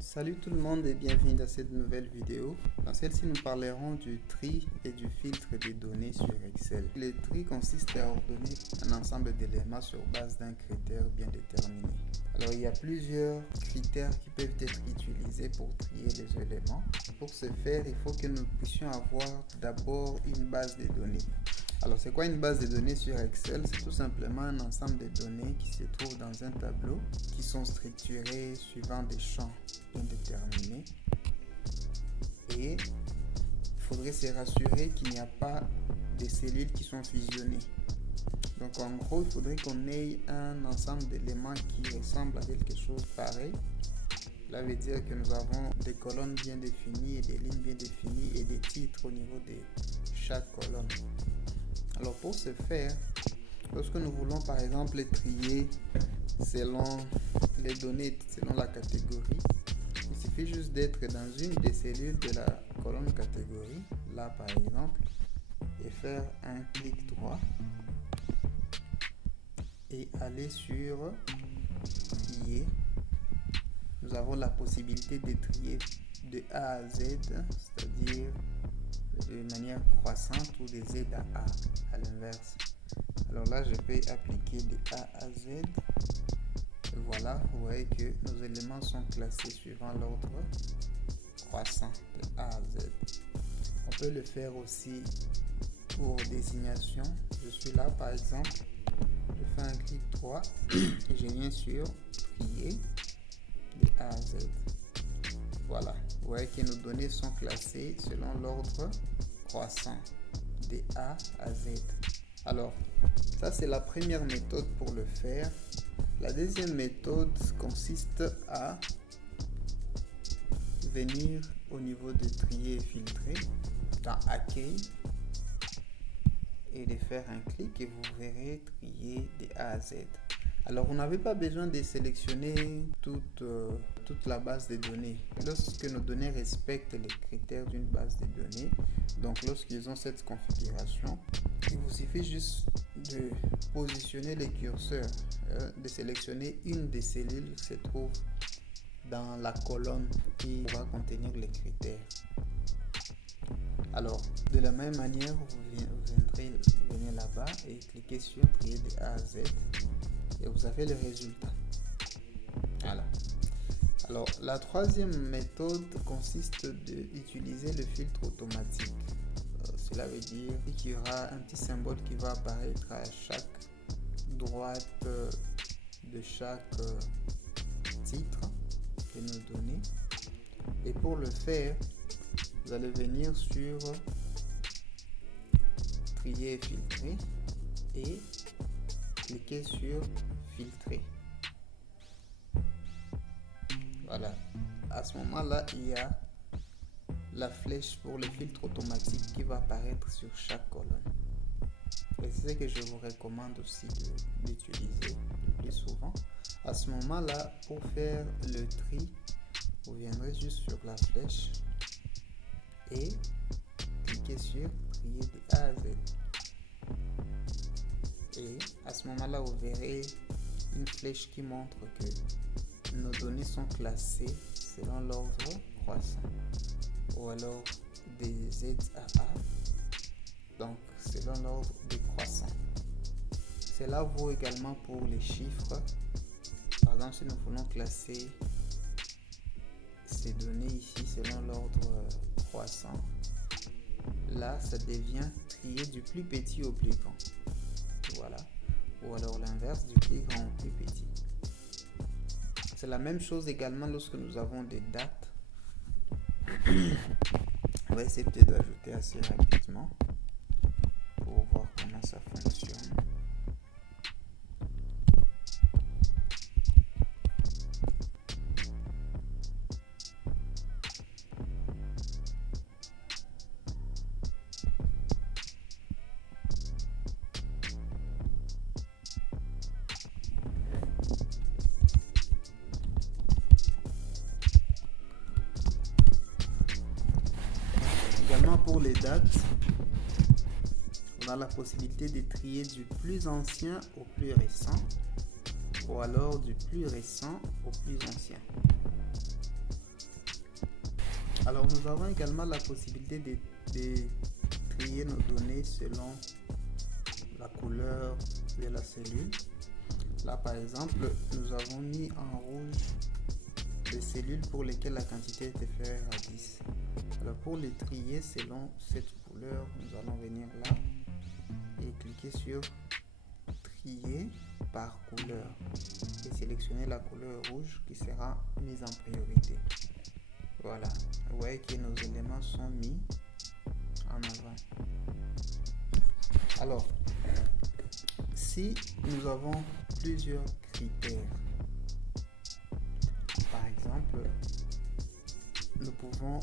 Salut tout le monde et bienvenue dans cette nouvelle vidéo. Dans celle-ci, nous parlerons du tri et du filtre des données sur Excel. Le tri consiste à ordonner un ensemble d'éléments sur base d'un critère bien déterminé. Alors, il y a plusieurs critères qui peuvent être utilisés pour trier les éléments. Pour ce faire, il faut que nous puissions avoir d'abord une base de données. Alors, c'est quoi une base de données sur Excel? C'est tout simplement un ensemble de données qui se trouvent dans un tableau qui sont structurées suivant des champs bien déterminés. Et il faudrait se rassurer qu'il n'y a pas des cellules qui sont fusionnées. Donc, en gros, il faudrait qu'on ait un ensemble d'éléments qui ressemblent à quelque chose pareil. Cela veut dire que nous avons des colonnes bien définies et des lignes bien définies et des titres au niveau de chaque colonne. Alors pour ce faire, lorsque nous voulons par exemple trier selon les données, selon la catégorie, il suffit juste d'être dans une des cellules de la colonne catégorie, là par exemple, et faire un clic droit et aller sur trier. Nous avons la possibilité de trier de A à Z, c'est-à-dire de manière croissante ou de Z à A, à l'inverse. Alors là, je vais appliquer de A à Z. Et voilà, vous voyez que nos éléments sont classés suivant l'ordre croissant de A à Z. On peut le faire aussi pour désignation. Je suis là, par exemple, je fais un clic droit et je viens sur trier de A à Z. Voilà, vous voyez que nos données sont classées selon l'ordre croissant de A à Z. Alors, ça c'est la première méthode pour le faire. La deuxième méthode consiste à venir au niveau de trier et filtrer dans Accueil et de faire un clic et vous verrez trier de A à Z. Alors, vous n'avez pas besoin de sélectionner toute la base de données. Lorsque nos données respectent les critères d'une base de données, donc lorsqu'ils ont cette configuration, il vous suffit juste de positionner les curseurs, de sélectionner une des cellules qui se trouve dans la colonne qui va contenir les critères. Alors, de la même manière, vous venez là-bas et cliquez sur trier de A à Z. Et vous avez le résultat. Voilà. Alors, la troisième méthode consiste d'utiliser le filtre automatique. Cela veut dire qu'il y aura un petit symbole qui va apparaître à chaque droite de chaque titre de nos données. Et pour le faire, vous allez venir sur trier et filtrer et cliquez sur filtrer. Voilà. À ce moment-là, il y a la flèche pour le filtre automatique qui va apparaître sur chaque colonne. Et c'est ce que je vous recommande aussi d'utiliser le plus souvent. À ce moment-là, pour faire le tri, vous viendrez juste sur la flèche et cliquez sur trier de A à Z. Et à ce moment-là, vous verrez une flèche qui montre que nos données sont classées selon l'ordre croissant ou alors des Z à A, donc selon l'ordre décroissant. Cela vaut également pour les chiffres. Par exemple, si nous voulons classer ces données ici selon l'ordre croissant, là, ça devient trier du plus petit au plus grand. Voilà. Ou alors l'inverse, du plus grand au plus petit. C'est la même chose également lorsque nous avons des dates. On va essayer peut-être d'ajouter assez rapidement pour voir comment ça fonctionne. Également pour les dates, on a la possibilité de trier du plus ancien au plus récent ou alors du plus récent au plus ancien. Alors nous avons également la possibilité de trier nos données selon la couleur de la cellule. Là par exemple, nous avons mis en rouge les cellules pour lesquelles la quantité est inférieure à 10. Alors pour les trier selon cette couleur, nous allons venir là et cliquer sur trier par couleur et sélectionner la couleur rouge qui sera mise en priorité. Voilà, vous voyez que nos éléments sont mis en avant. Alors, si nous avons plusieurs critères, par exemple, nous pouvons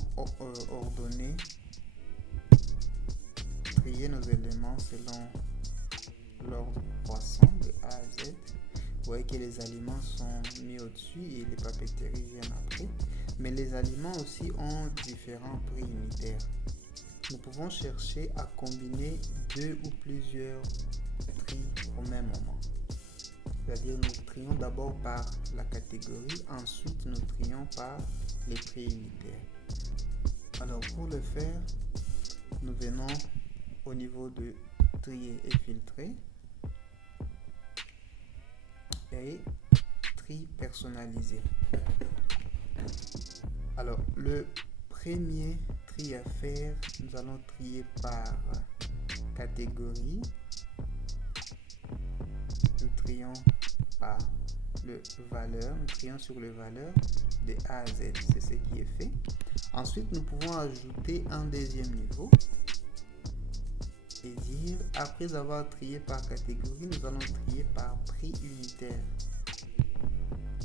ordonner, trier nos éléments selon l'ordre croissant de A à Z. Vous voyez que les aliments sont mis au-dessus et les papeteries viennent après. Mais les aliments aussi ont différents prix unitaires. Nous pouvons chercher à combiner deux ou plusieurs prix au même moment. C'est-à-dire nous trions d'abord par la catégorie, ensuite nous trions par les prix unitaires. Alors pour le faire, nous venons au niveau de trier et filtrer et tri personnalisé. Alors le premier tri à faire, nous allons trier par catégorie. Nous trions par le valeur, nous trions sur le valeur de A à Z, c'est ce qui est fait. Ensuite, nous pouvons ajouter un deuxième niveau et dire, après avoir trié par catégorie, nous allons trier par prix unitaire.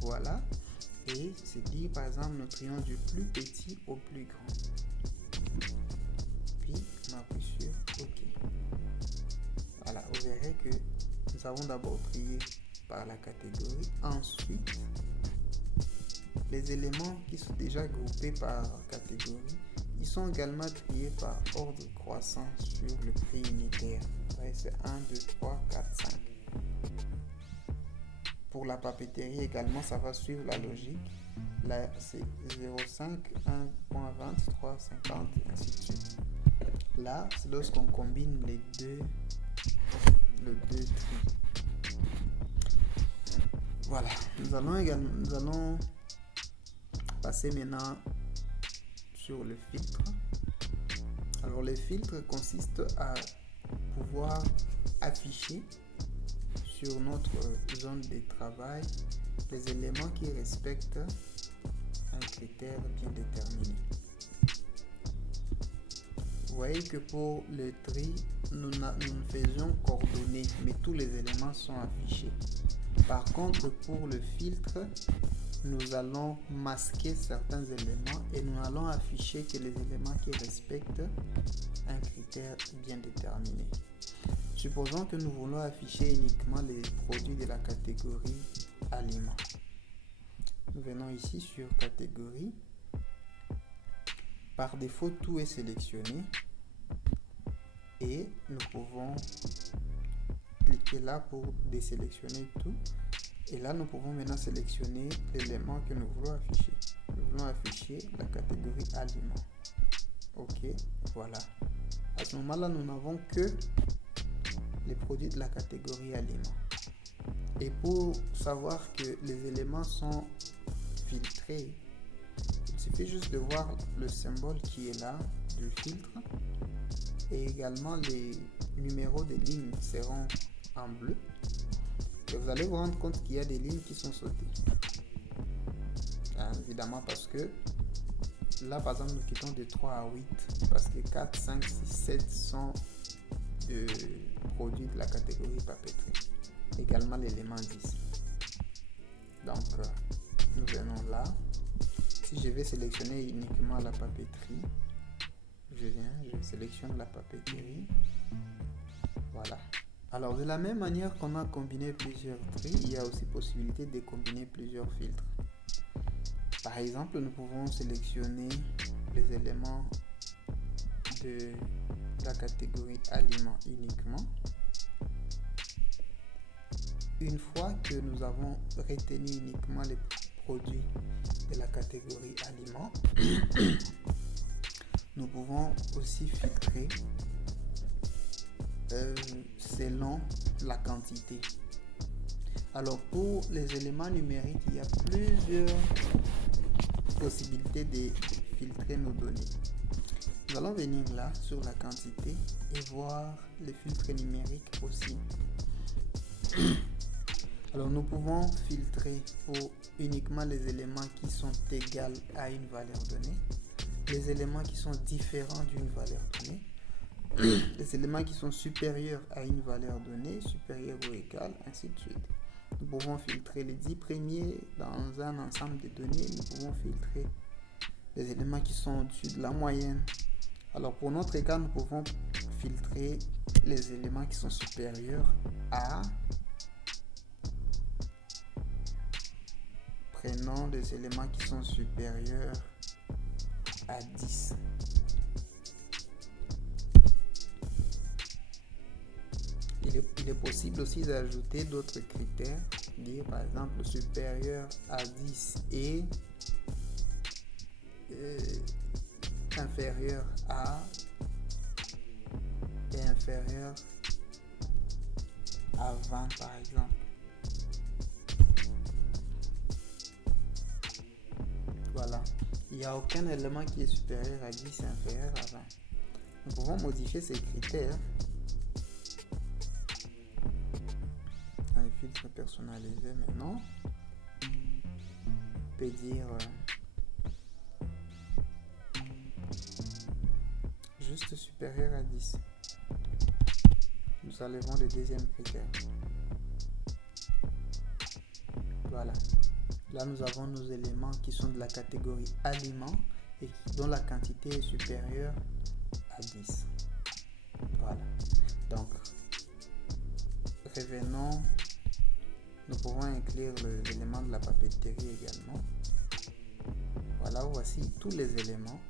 Voilà, et c'est dire par exemple, nous trions du plus petit au plus grand. Puis, on appuie sur OK. Voilà, vous verrez que nous avons d'abord trié par la catégorie. Ensuite, les éléments qui sont déjà groupés par catégorie, ils sont également triés par ordre croissant sur le prix unitaire. C'est 1, 2, 3, 4, 5. Pour la papeterie également, ça va suivre la logique. Là, c'est 0,5, 1,20, 3,50, ainsi de suite. Là, c'est lorsqu'on combine le deux tri. Voilà, nous allons passer maintenant sur le filtre. Alors le filtre consiste à pouvoir afficher sur notre zone de travail les éléments qui respectent un critère bien déterminé. Vous voyez que pour le tri, nous ne faisions coordonner, mais tous les éléments sont affichés. Par contre, pour le filtre, nous allons masquer certains éléments et nous allons afficher que les éléments qui respectent un critère bien déterminé. Supposons que nous voulons afficher uniquement les produits de la catégorie aliments. Nous venons ici sur catégorie. Par défaut, tout est sélectionné et nous pouvons cliquer là pour désélectionner tout. Et là, nous pouvons maintenant sélectionner l'élément que nous voulons afficher. Nous voulons afficher la catégorie aliments. OK, voilà. À ce moment-là, nous n'avons que les produits de la catégorie aliments. Et pour savoir que les éléments sont filtrés, il suffit juste de voir le symbole qui est là, du filtre. Et également, les numéros de lignes seront en bleu. Et vous allez vous rendre compte qu'il y a des lignes qui sont sautées. Évidemment parce que là, par exemple, nous quittons de 3 à 8 parce que 4, 5, 6, 7 sont de produits de la catégorie papeterie. Également l'élément 10. Donc, nous venons là. Si je vais sélectionner uniquement la papeterie, je sélectionne la papeterie. Voilà. Alors, de la même manière qu'on a combiné plusieurs tris, il y a aussi possibilité de combiner plusieurs filtres. Par exemple, nous pouvons sélectionner les éléments de la catégorie aliments uniquement. Une fois que nous avons retenu uniquement les produits de la catégorie aliments, Nous pouvons aussi filtrer selon la quantité. Alors pour les éléments numériques, il y a plusieurs possibilités de filtrer nos données. Nous allons venir là sur la quantité et voir les filtres numériques aussi. Alors nous pouvons filtrer pour uniquement les éléments qui sont égaux à une valeur donnée, les éléments qui sont différents d'une valeur donnée, les éléments qui sont supérieurs à une valeur donnée, supérieurs ou égales, ainsi de suite. Nous pouvons filtrer les 10 premiers dans un ensemble de données. Nous pouvons filtrer les éléments qui sont au-dessus de la moyenne. Alors pour notre cas, nous pouvons filtrer les éléments qui sont supérieurs à. Prenons les éléments qui sont supérieurs à 10. Il est possible aussi d'ajouter d'autres critères, dire par exemple supérieur à 10 et inférieur à et inférieur à 20 par exemple. Voilà, il n'y a aucun élément qui est supérieur à 10 et inférieur à 20. Nous pouvons modifier ces critères. Un filtre personnalisé maintenant. On peut dire juste supérieur à 10. Nous enlevons le deuxième critère. Voilà. Là, nous avons nos éléments qui sont de la catégorie aliments et dont la quantité est supérieure à 10. Voilà. Donc, revenons. Nous pouvons inclure les éléments de la papeterie également. Voilà, voici tous les éléments,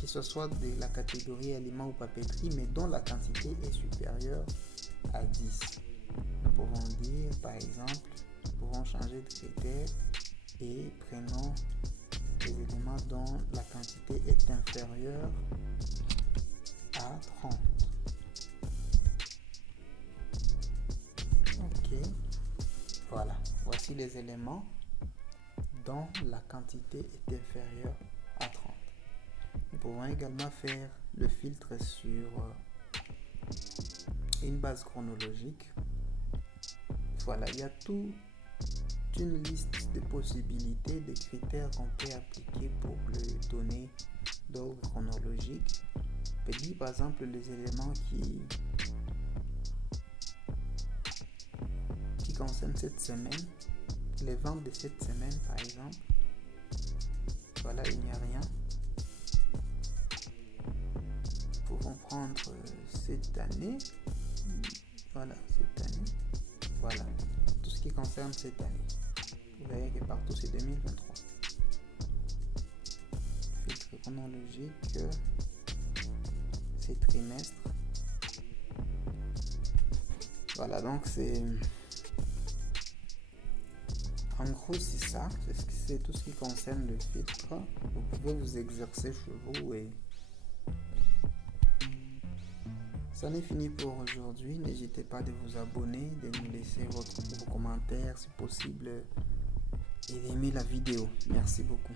que ce soit de la catégorie aliments ou papeterie, mais dont la quantité est supérieure à 10. Nous pouvons dire, par exemple, nous pouvons changer de critère et prenons les éléments dont la quantité est inférieure à 30. Ok, voilà, voici les éléments dont la quantité est inférieure à 30. Nous pouvons également faire le filtre sur une base chronologique. Voilà, il y a toute une liste de possibilités, de critères qu'on peut appliquer pour les données d'ordre chronologique. On peut dire par exemple les éléments qui concernent cette semaine, les ventes de cette semaine par exemple. Voilà, il n'y a rien. Nous pouvons prendre cette année. Voilà, cette année. Voilà, tout ce qui concerne cette année. Vous voyez que partout c'est 2023. Filtre chronologique, c'est trimestre. Voilà, donc c'est. En gros, c'est ça. C'est tout ce qui concerne le filtre. Vous pouvez vous exercer chez vous et. Ça n'est fini pour aujourd'hui. N'hésitez pas de vous abonner, de nous laisser vos commentaires si possible et d'aimer la vidéo. Merci beaucoup.